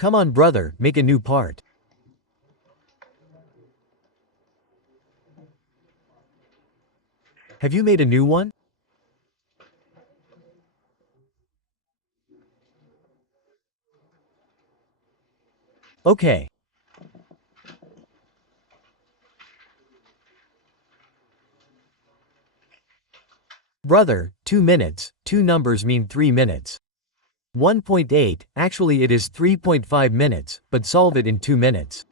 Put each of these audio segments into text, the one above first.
Come on brother, make a new part. Have you made a new one? Okay. Brother, 2 minutes, two numbers mean 3 minutes. 1.8, actually it is 3.5 minutes, but solve it in 2 minutes.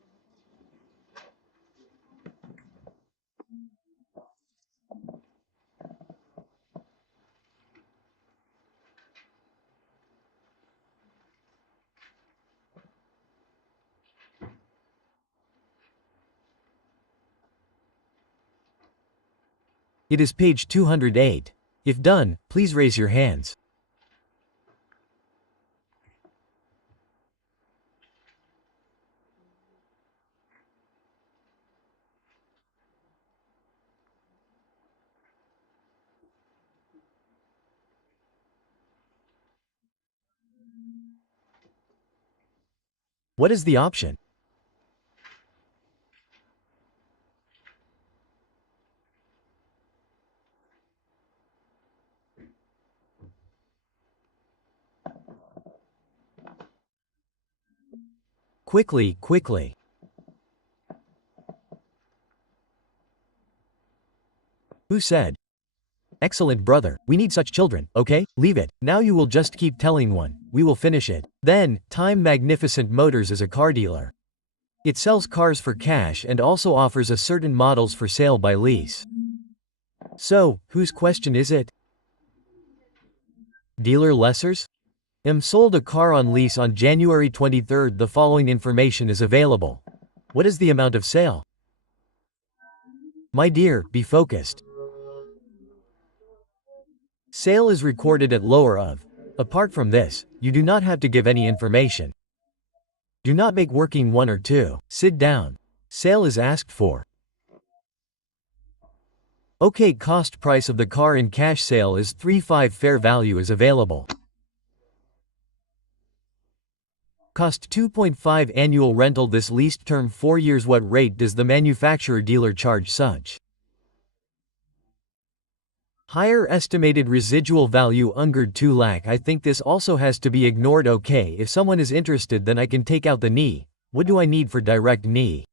It is page 208. If done, please raise your hands. What is the option? Quickly, quickly. Who said? Excellent brother, we need such children, okay? Leave it. Now you will just keep telling one, we will finish it. Then, Time Magnificent Motors is a car dealer. It sells cars for cash and also offers a certain models for sale by lease. So, whose question is it? Dealer Lessers? Sold a car on lease on January 23rd. The following information is available. What is the amount of sale? My dear, be focused. Sale is recorded at lower of. Apart from this, you do not have to give any information. Do not make working 1 or 2. Sit down. Sale is asked for. Okay, cost price of the car in cash sale is 3.5. Fair value is available. Cost 2.5 annual rental. This leased term 4 years. What rate does the manufacturer dealer charge such? Higher estimated residual value ungered 2 lakh. I think this also has to be ignored. Okay, if someone is interested then I can take out the knee. What do I need for direct knee?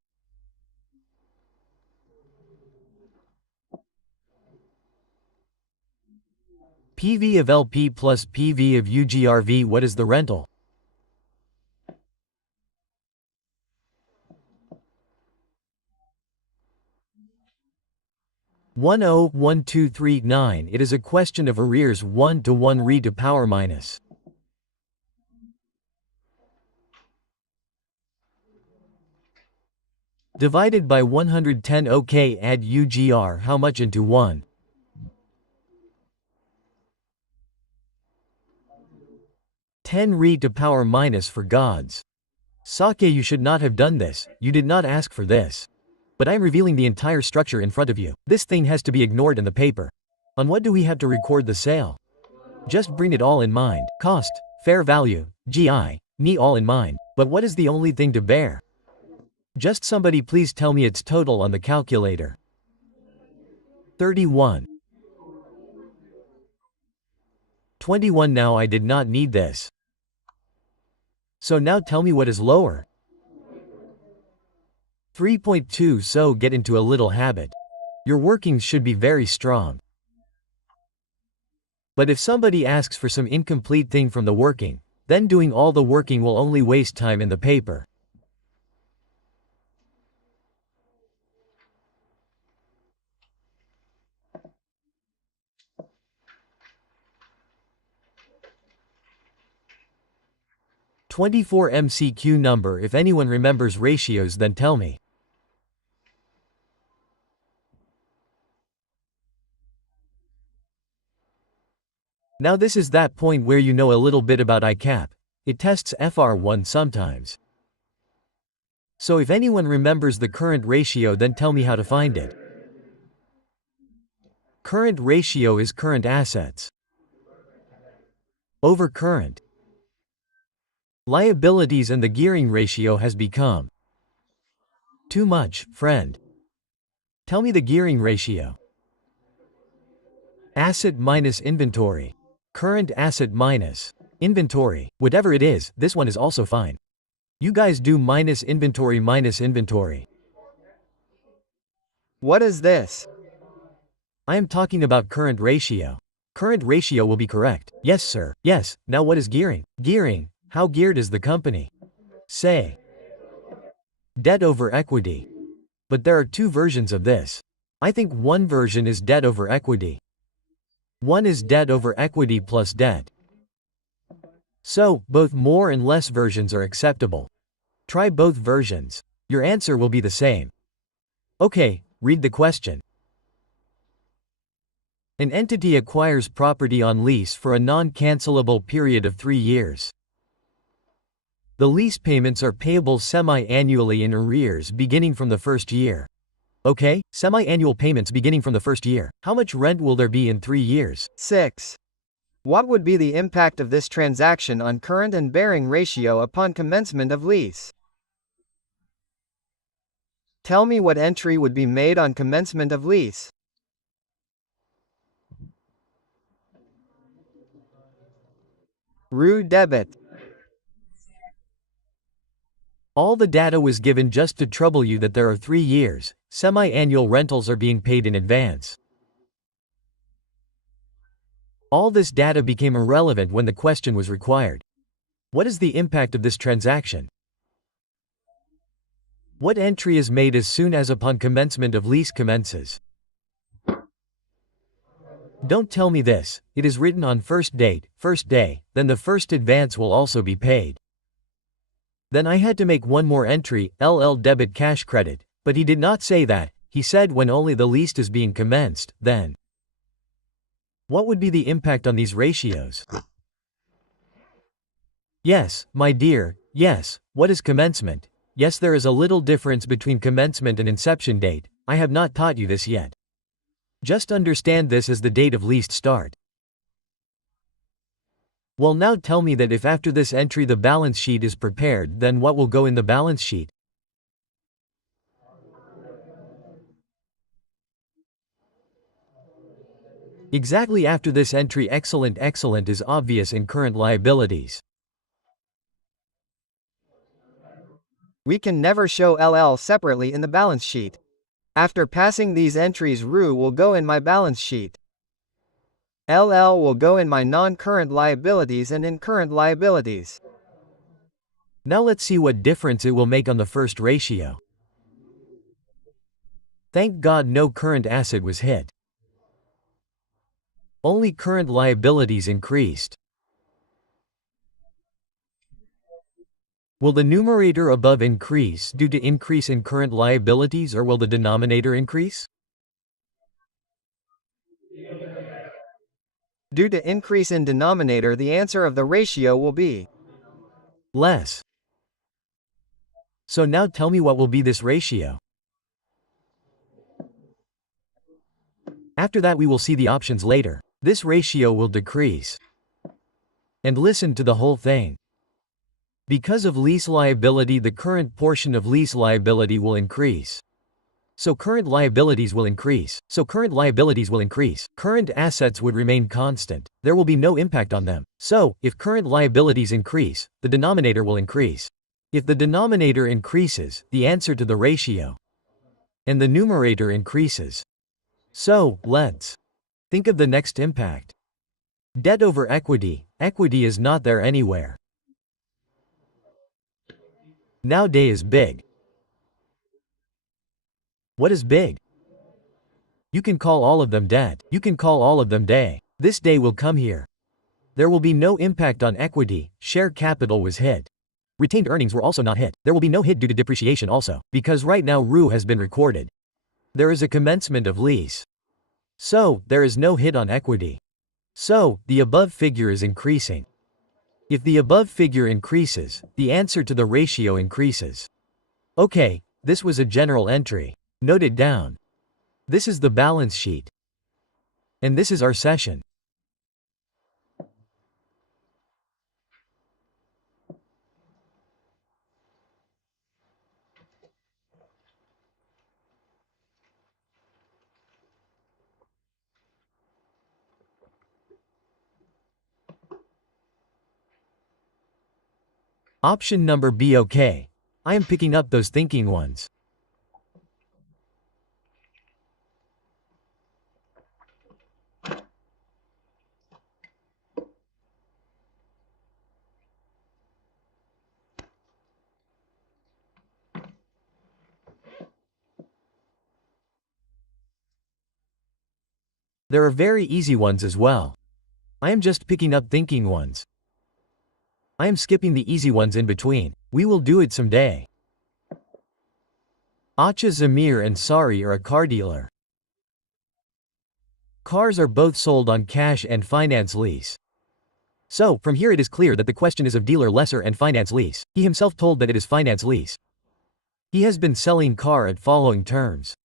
PV of LP plus PV of UGRV. What is the rental? One oh 1239. It is a question of arrears 1 to 1 re to power minus. Divided by 110. Okay, add UGR how much into 1? 10 re to power minus. For God's sake, you should not have done this. You did not ask for this. But I am revealing the entire structure in front of you. This thing has to be ignored in the paper. On what do we have to record the sale? Just bring it all in mind. Cost, fair value, GI, knee all in mind. But what is the only thing to bear? Just somebody please tell me its total on the calculator. 31. 21. Now I did not need this. So now tell me what is lower. 3.2. So get into a little habit. Your workings should be very strong. But if somebody asks for some incomplete thing from the working, then doing all the working will only waste time in the paper. "24 MCQ number. If anyone remembers ratios then tell me. Now this is that point where you know a little bit about ICAP. It tests FAR1 sometimes. So if anyone remembers the current ratio then tell me how to find it. Current ratio is current assets over current. Liabilities and the gearing ratio has become too much, friend. Tell me the gearing ratio. Asset minus inventory. Current asset minus inventory. Whatever it is, this one is also fine. You guys do minus inventory minus inventory. What is this? I am talking about current ratio. Current ratio will be correct. Yes, sir. Yes. Now what is gearing? Gearing. How geared is the company? Say. Debt over equity. But there are two versions of this. I think one version is debt over equity. One is debt over equity plus debt. So, both more and less versions are acceptable. Try both versions. Your answer will be the same. Okay, read the question. An entity acquires property on lease for a non-cancelable period of 3 years. The lease payments are payable semi-annually in arrears beginning from the first year. Okay, semi-annual payments beginning from the first year. How much rent will there be in 3 years? 6. What would be the impact of this transaction on current and bearing ratio upon commencement of lease? Tell me what entry would be made on commencement of lease. RU debit. All the data was given just to trouble you that there are 3 years, semi-annual rentals are being paid in advance. All this data became irrelevant when the question was required. What is the impact of this transaction? What entry is made as soon as upon commencement of lease commences? Don't tell me this, it is written on first date, first day, then the first advance will also be paid. Then I had to make one more entry, LL debit cash credit, but he did not say that, he said when only the lease is being commenced, then. What would be the impact on these ratios? Yes, my dear, yes, what is commencement? Yes, there is a little difference between commencement and inception date, I have not taught you this yet. Just understand this as the date of lease start. Well, now tell me that if after this entry the balance sheet is prepared, then what will go in the balance sheet? Exactly after this entry excellent is obvious in current liabilities. We can never show LL separately in the balance sheet. After passing these entries, RU will go in my balance sheet. LL will go in my non-current liabilities and in current liabilities. Now let's see what difference it will make on the first ratio. Thank God no current asset was hit. Only current liabilities increased. Will the numerator above increase due to increase in current liabilities or will the denominator increase? Due to increase in denominator, the answer of the ratio will be less. So now tell me what will be this ratio. After that we will see the options later. This ratio will decrease. And listen to the whole thing. Because of lease liability, the current portion of lease liability will increase. So current liabilities will increase. Current assets would remain constant. There will be no impact on them. So, if current liabilities increase, the denominator will increase. If the denominator increases, the answer to the ratio. And the numerator increases. So, let's think of the next impact. Debt over equity. Equity is not there anywhere. Now day is big. What is big? You can call all of them debt. You can call all of them day. This day will come here. There will be no impact on equity. Share capital was hit. Retained earnings were also not hit. There will be no hit due to depreciation also, because right now RU has been recorded. There is a commencement of lease. So, there is no hit on equity. So, the above figure is increasing. If the above figure increases, the answer to the ratio increases. Okay, this was a general entry. Note it down. This is the balance sheet. And this is our session. Option number B. Okay. I am picking up those thinking ones. There are very easy ones as well. I am just picking up thinking ones. I am skipping the easy ones in between. We will do it someday. Acha Zamir and Sari are a car dealer. Cars are both sold on cash and finance lease. So, from here it is clear that the question is of dealer lessor and finance lease. He himself told that it is finance lease. He has been selling car at following terms.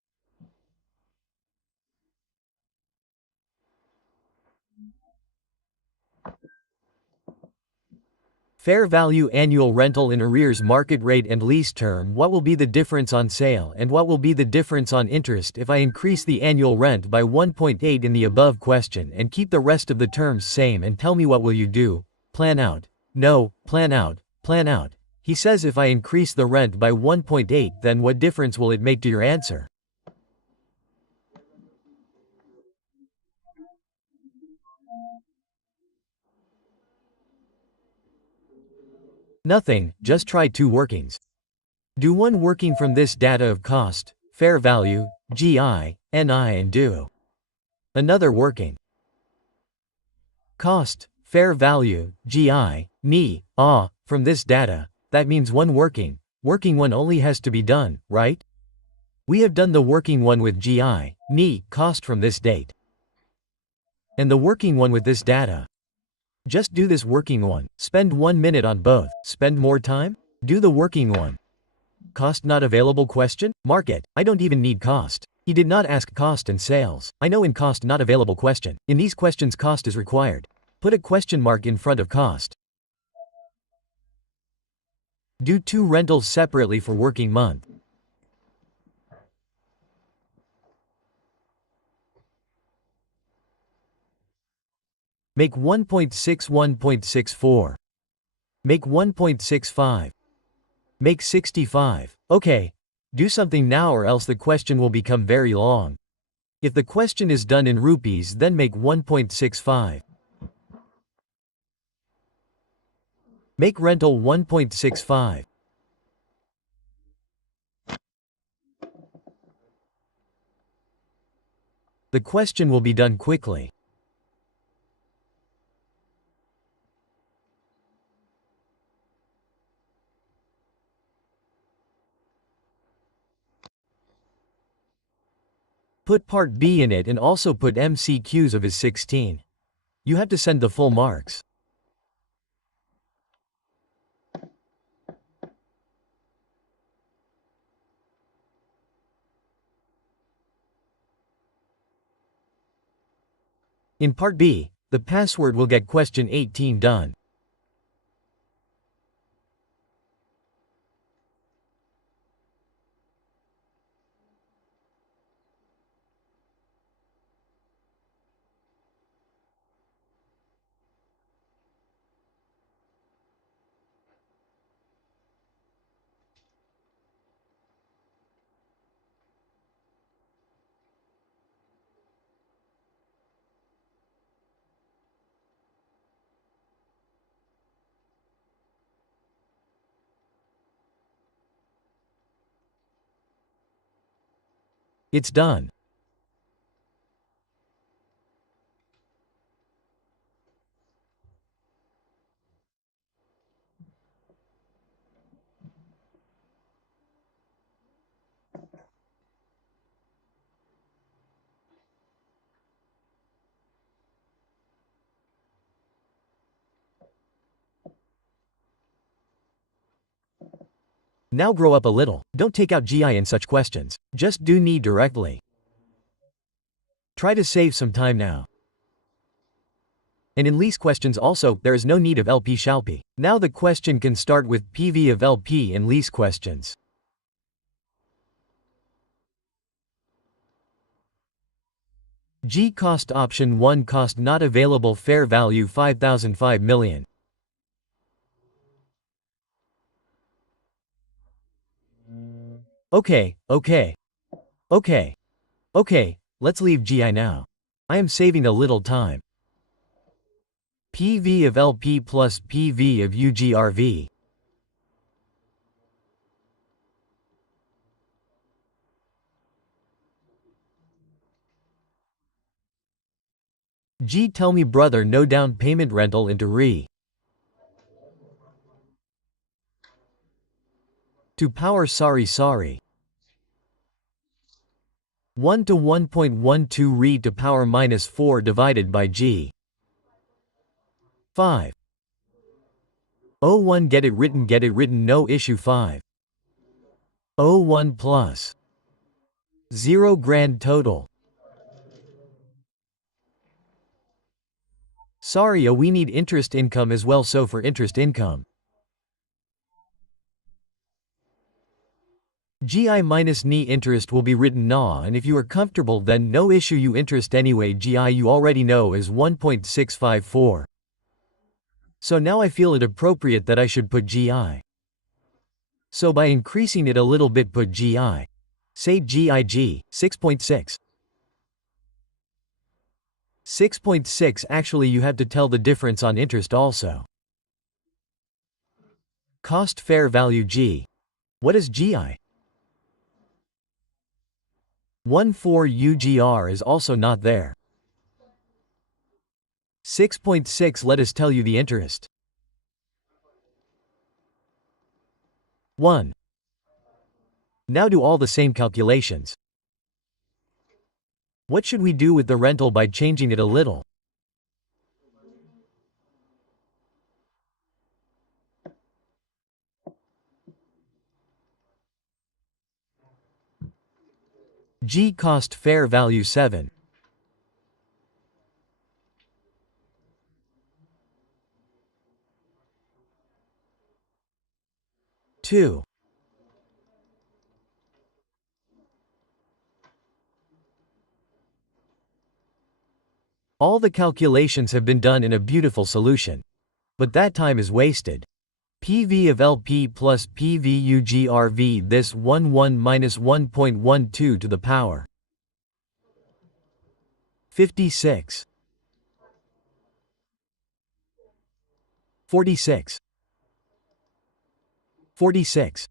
Fair value annual rental in arrears market rate and lease term. What will be the difference on sale and what will be the difference on interest if I increase the annual rent by 1.8 in the above question and keep the rest of the terms same, and tell me what will you do? Plan out. No, plan out, plan out. He says if I increase the rent by 1.8, then what difference will it make to your answer? Nothing, just try two workings. Do one working from this data of cost, fair value, GI, NI, and do another working. Cost, fair value, GI, NI, from this data. That means one working. Working one only has to be done, right? We have done the working one with GI, NI, cost from this date. And the working one with this data. Just do this working one. Spend 1 minute on both. Spend more time? Do the working one. Cost not available question? Mark it. I don't even need cost. He did not ask cost and sales. I know in cost not available question. In these questions cost is required. Put a question mark in front of cost. Do two rentals separately for working month. Make 1.6 1.64. Make 1.65. Make 65. Okay. Do something now or else the question will become very long. If the question is done in rupees, then make 1.65. Make rental 1.65. The question will be done quickly. Put part B in it and also put MCQs of his 16. You have to send the full marks. In part B, the password will get question 18 done. It's done. Now grow up a little. Don't take out GI in such questions. Just do need directly. Try to save some time now. And in lease questions also, there is no need of LP shall P. Now the question can start with PV of LP in lease questions. G cost option 1 cost not available fair value 5,005 million. Okay, okay. Okay. Okay, let's leave GI now. I am saving a little time. PV of LP plus PV of UGRV. G tell me brother no down payment rental into RE. To power sorry. 1 to 1.12 RE to power minus 4 divided by G. 5. 01 get it written no issue 5. 01 plus 0 grand total. Sorry, we need interest income as well, so for interest income, GI minus NI interest will be written NA, and if you are comfortable then no issue you interest anyway. GI you already know is 1.654. So now I feel it appropriate that I should put GI. So by increasing it a little bit put GI. Say GIG, 6.6. 6.6 actually you have to tell the difference on interest also. Cost fair value G. What is GI? 14 UGR is also not there. 6.6 let us tell you the interest. 1. Now do all the same calculations. What should we do with the rental by changing it a little? G cost fair value 7. 2. All the calculations have been done in a beautiful solution. But that time is wasted. PV of LP plus PV UGRV this 11 minus 1.12 to the power 56. 46. 46.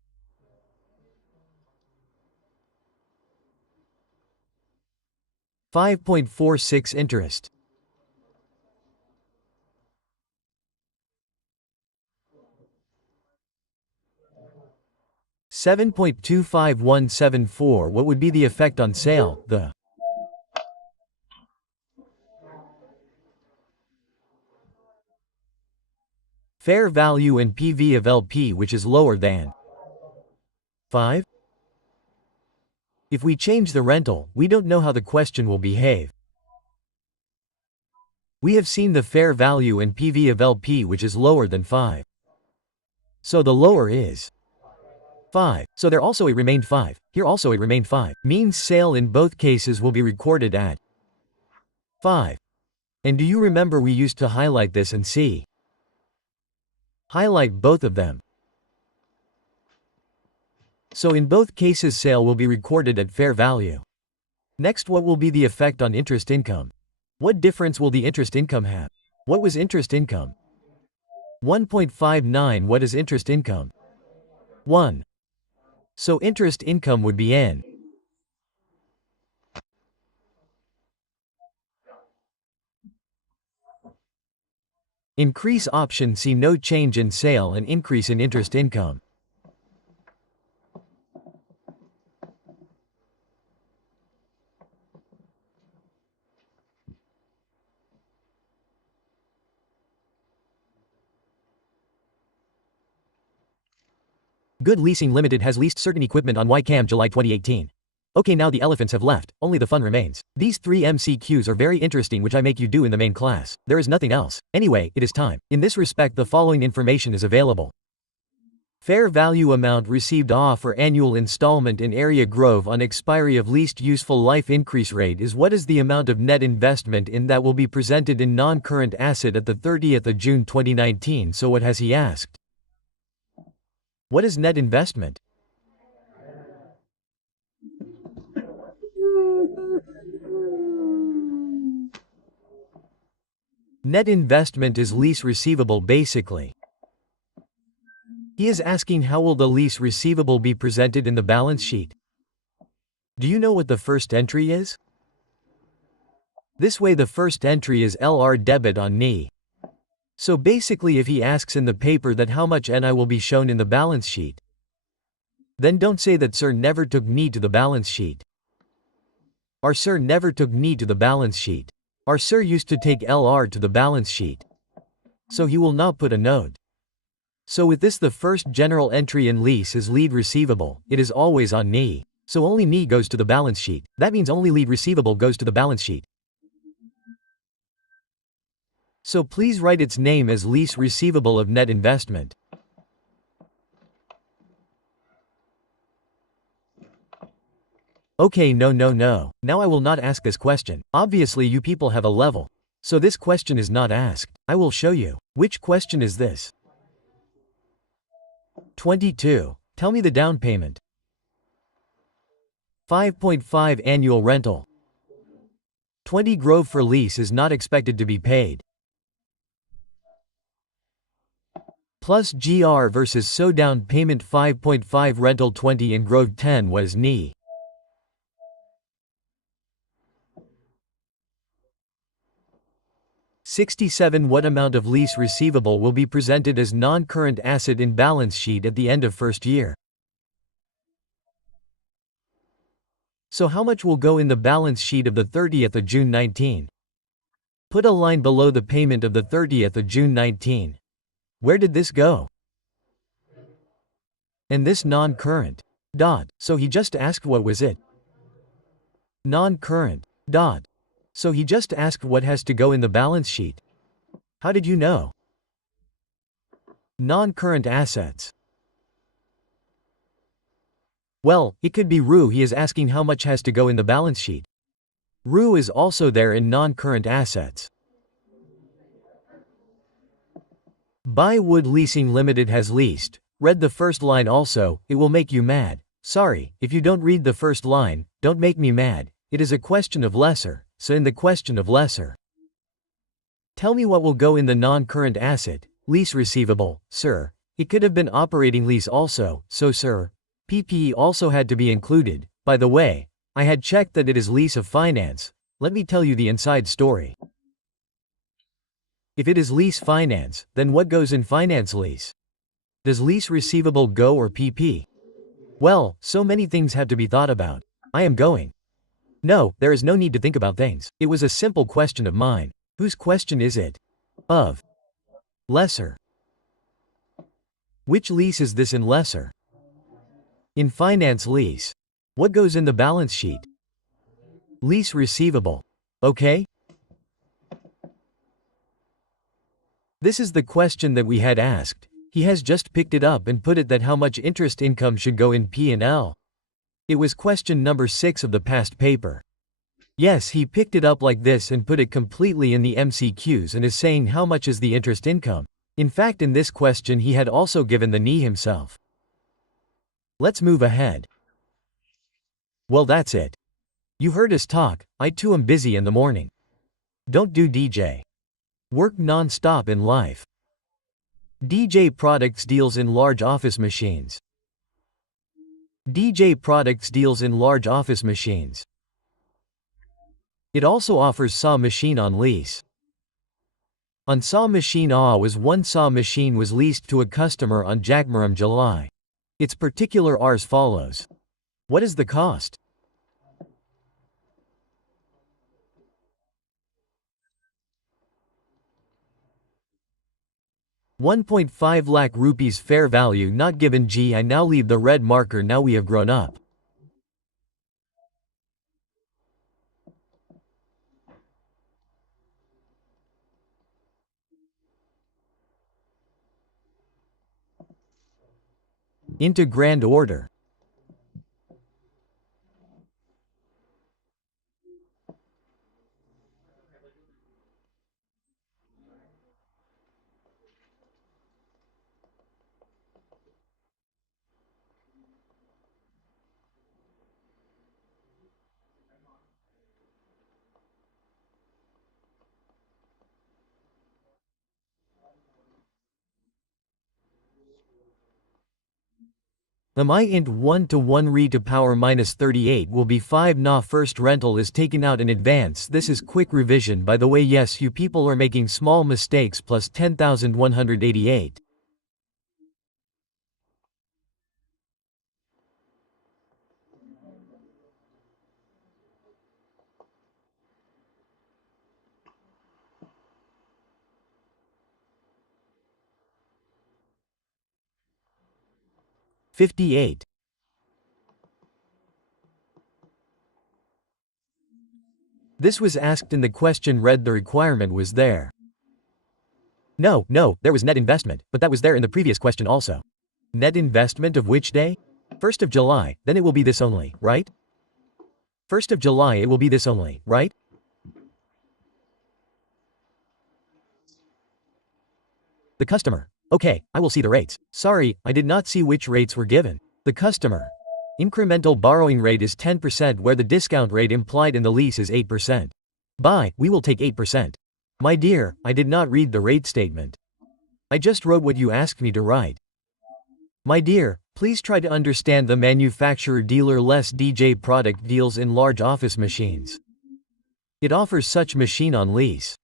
5.46 interest. 7.25174. What would be the effect on sale? The fair value and PV of LP which is lower than 5? If we change the rental, we don't know how the question will behave. We have seen the fair value and PV of LP which is lower than 5. So the lower is 5. So there also it remained 5. Here also it remained 5. Means sale in both cases will be recorded at 5. And do you remember we used to highlight this and see? Highlight both of them. So in both cases sale will be recorded at fair value. Next, what will be the effect on interest income? What difference will the interest income have? What was interest income? 1.59. What is interest income? 1. So interest income would be N. Increase option C no change in sale and increase in interest income. Good Leasing Limited has leased certain equipment on YCAM July 2018. Okay, now the elephants have left, only the fun remains. These 3 MCQs are very interesting which I make you do in the main class. There is nothing else. Anyway, it is time. In this respect the following information is available. Fair value amount received for annual installment in Area Grove on expiry of least useful life increase rate is what is the amount of net investment in that will be presented in non-current asset at the 30th of June 2019. So what has he asked? What is net investment? Net investment is lease receivable basically. He is asking how will the lease receivable be presented in the balance sheet. Do you know what the first entry is? This way the first entry is LR debit on NI. So basically if he asks in the paper that how much NI will be shown in the balance sheet, then don't say that sir never took NI to the balance sheet. Our sir never took NI to the balance sheet. Our sir used to take LR to the balance sheet. So he will not put a note. So with this the first general entry in lease is lead receivable, it is always on NI. So only NI goes to the balance sheet, that means only lead receivable goes to the balance sheet. So please write its name as lease receivable of net investment. Okay, no. Now I will not ask this question. Obviously you people have a level. So this question is not asked. I will show you. Which question is this? 22. Tell me the down payment. 5.5 annual rental. 20 Grove for lease is not expected to be paid. Plus GR versus so down payment 5.5 rental 20 in Grove 10 was NI. $67 What amount of lease receivable will be presented as non-current asset in balance sheet at the end of first year? So how much will go in the balance sheet of the 30th of June 19? Put a line below the payment of the 30th of June 19. Where did this go? And this non-current. Dot. So he just asked what was it? Non-current. Dot. So he just asked what has to go in the balance sheet. How did you know? Non-current assets. Well, it could be RU. He is asking how much has to go in the balance sheet. RU is also there in non-current assets. Buy Wood Leasing Limited has leased. Read the first line also, it will make you mad. Sorry, if you don't read the first line, don't make me mad. It is a question of lesser, so in the question of lesser. Tell me what will go in the non-current asset, lease receivable, sir. It could have been operating lease also, so sir. PPE also had to be included. By the way, I had checked that it is lease of finance. Let me tell you the inside story. If it is lease finance, then what goes in finance lease? Does lease receivable go or PP? Well, so many things have to be thought about. I am going. No, there is no need to think about things. It was a simple question of mine. Whose question is it? Of. Lesser. Which lease is this in lesser? In finance lease. What goes in the balance sheet? Lease receivable. Okay? This is the question that we had asked. He has just picked it up and put it that how much interest income should go in P&L. It was question number 6 of the past paper. Yes, he picked it up like this and put it completely in the MCQs and is saying how much is the interest income. In fact, in this question he had also given the NI himself. Let's move ahead. Well, that's it. You heard us talk. I too am busy in the morning. Don't do DJ. Work non-stop in life. DJ Products deals in large office machines. DJ Products deals in large office machines. It also offers saw machine on lease. On saw machine was one saw machine was leased to a customer on Jackmaram, July. Its particular are as follows. What is the cost? 1.5 lakh rupees fair value not given. I now leave the red marker. Now we have grown up. Into grand order. Am I int 1 to 1 re to power minus 38 will be 5 na first rental is taken out in advance. This is quick revision by the way. Yes, you people are making small mistakes. Plus 10,188. $58. This was asked in the question read. The requirement was there. No, there was net investment, but that was there in the previous question also. Net investment of which day? 1st of July, then it will be this only, right? 1st of July it will be this only, right? The customer. Okay, I will see the rates. Sorry, I did not see which rates were given. The customer. Incremental borrowing rate is 10% where the discount rate implied in the lease is 8%. Buy, we will take 8%. My dear, I did not read the rate statement. I just wrote what you asked me to write. My dear, please try to understand the manufacturer dealer less DJ product deals in large office machines. It offers such machine on lease.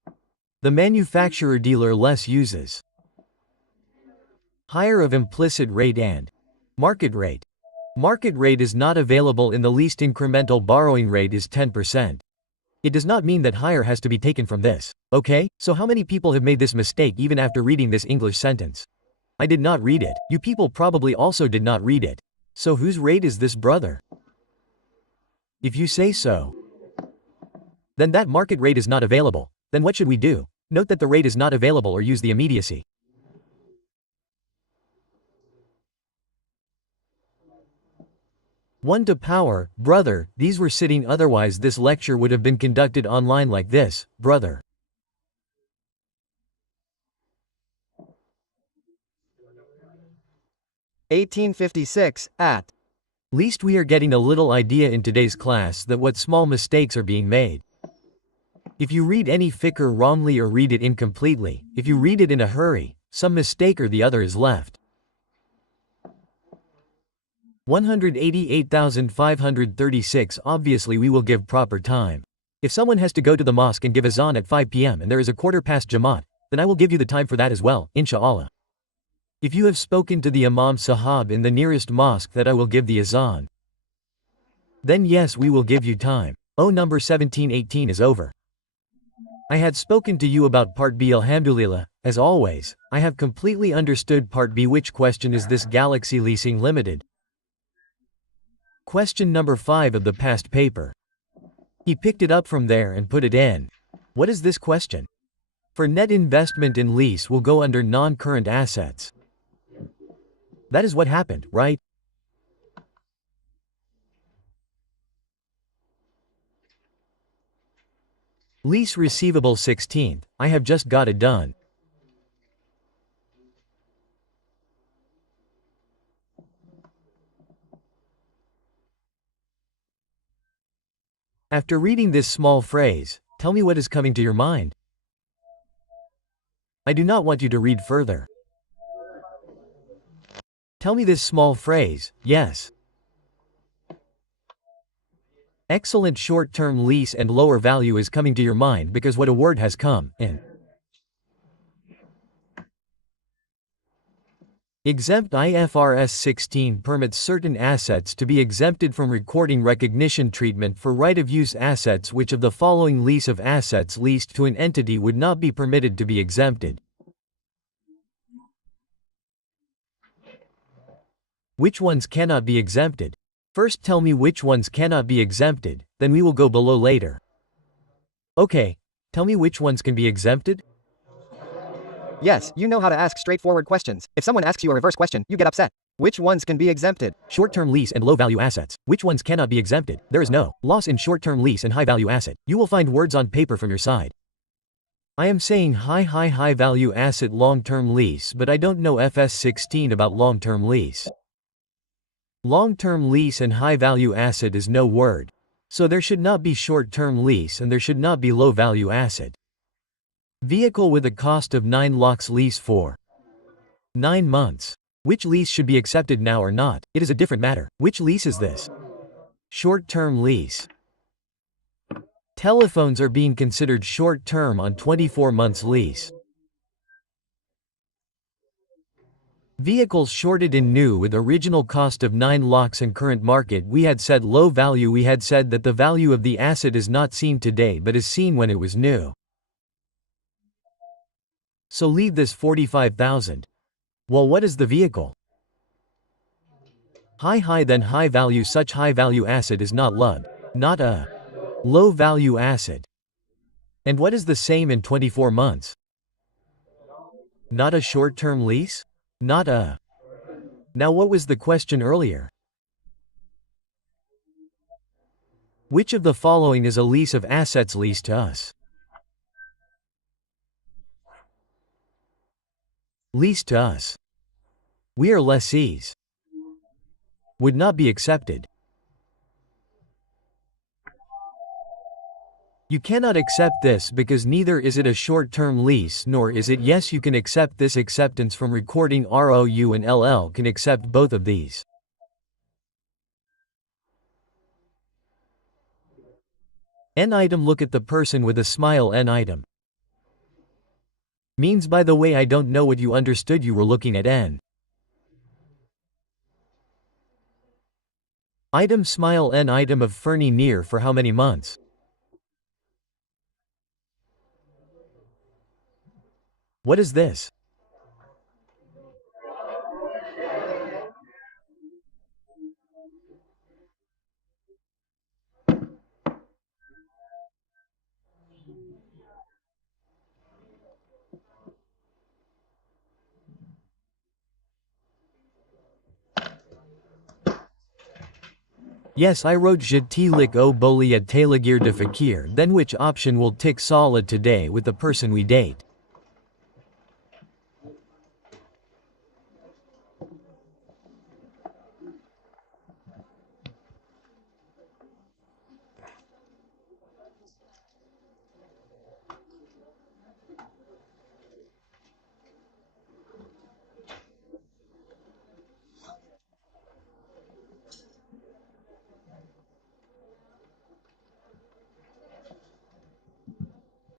The manufacturer dealer less uses higher of implicit rate and market rate. Market rate is not available in the least. Incremental borrowing rate is 10%. It does not mean that higher has to be taken from this. Okay, so how many people have made this mistake even after reading this English sentence? I did not read it. You people probably also did not read it. So whose rate is this, brother? If you say so, then that market rate is not available. Then what should we do? Note that the rate is not available or use the immediacy. One to power, brother, these were sitting otherwise this lecture would have been conducted online like this, brother. (1856) at Least we are getting a little idea in today's class that what small mistakes are being made. If you read any fikr wrongly or read it incompletely, if you read it in a hurry, some mistake or the other is left. 188,536. Obviously we will give proper time. If someone has to go to the mosque and give azan at 5 p.m. and there is a quarter past Jamaat, then I will give you the time for that as well, inshallah. If you have spoken to the Imam Sahab in the nearest mosque that I will give the azan, then yes, we will give you time. Oh, number 1718 is over. I had spoken to you about part B. Alhamdulillah, as always, I have completely understood part B. Which question is this? Galaxy Leasing Limited. Question number 5 of the past paper. He picked it up from there and put it in. What is this question? For net investment in lease will go under non-current assets. That is what happened, right? Lease receivable 16th, I have just got it done. After reading this small phrase, tell me what is coming to your mind. I do not want you to read further. Tell me this small phrase, yes. Excellent. Short-term lease and lower value is coming to your mind because what a word has come in. Exempt. IFRS 16 permits certain assets to be exempted from recording recognition treatment for right-of-use assets. Which of the following lease of assets leased to an entity would not be permitted to be exempted? Which ones cannot be exempted? First tell me which ones cannot be exempted, then we will go below later. Okay, tell me which ones can be exempted? Yes, you know how to ask straightforward questions. If someone asks you a reverse question, you get upset. Which ones can be exempted? Short-term lease and low-value assets. Which ones cannot be exempted? There is no loss in short-term lease and high-value asset. You will find words on paper from your side. I am saying high-value asset long-term lease, but I don't know FS 16 about long-term lease. Long-term lease and high-value asset is no word. So there should not be short-term lease and there should not be low-value asset. Vehicle with a cost of 9 lakhs lease for 9 months. Which lease should be accepted now or not? It is a different matter. Which lease is this? Short-term lease. Telephones are being considered short-term on 24 months lease. Vehicles shorted in new with original cost of 9 lakhs and current market we had said low value we had said that the value of the asset is not seen today but is seen when it was new. So leave this 45,000. Well, what is the vehicle? High then high value such high value asset is not LUD. Not a low value asset. And what is the same in 24 months? Not a short-term lease? Not a. Now what was the question earlier? Which of the following is a lease of assets leased to us? Leased to us. We are lessees. Would not be accepted. You cannot accept this because neither is it a short-term lease nor is it yes you can accept this acceptance from recording ROU and LL can accept both of these. N item look at the person with a smile N item. Means by the way I don't know what you understood you were looking at N. Item smile N item of Fernie near for how many months? What is this? Yes, I wrote je tilik o boli at talagir de fakir then which option will tick solid today with the person we date?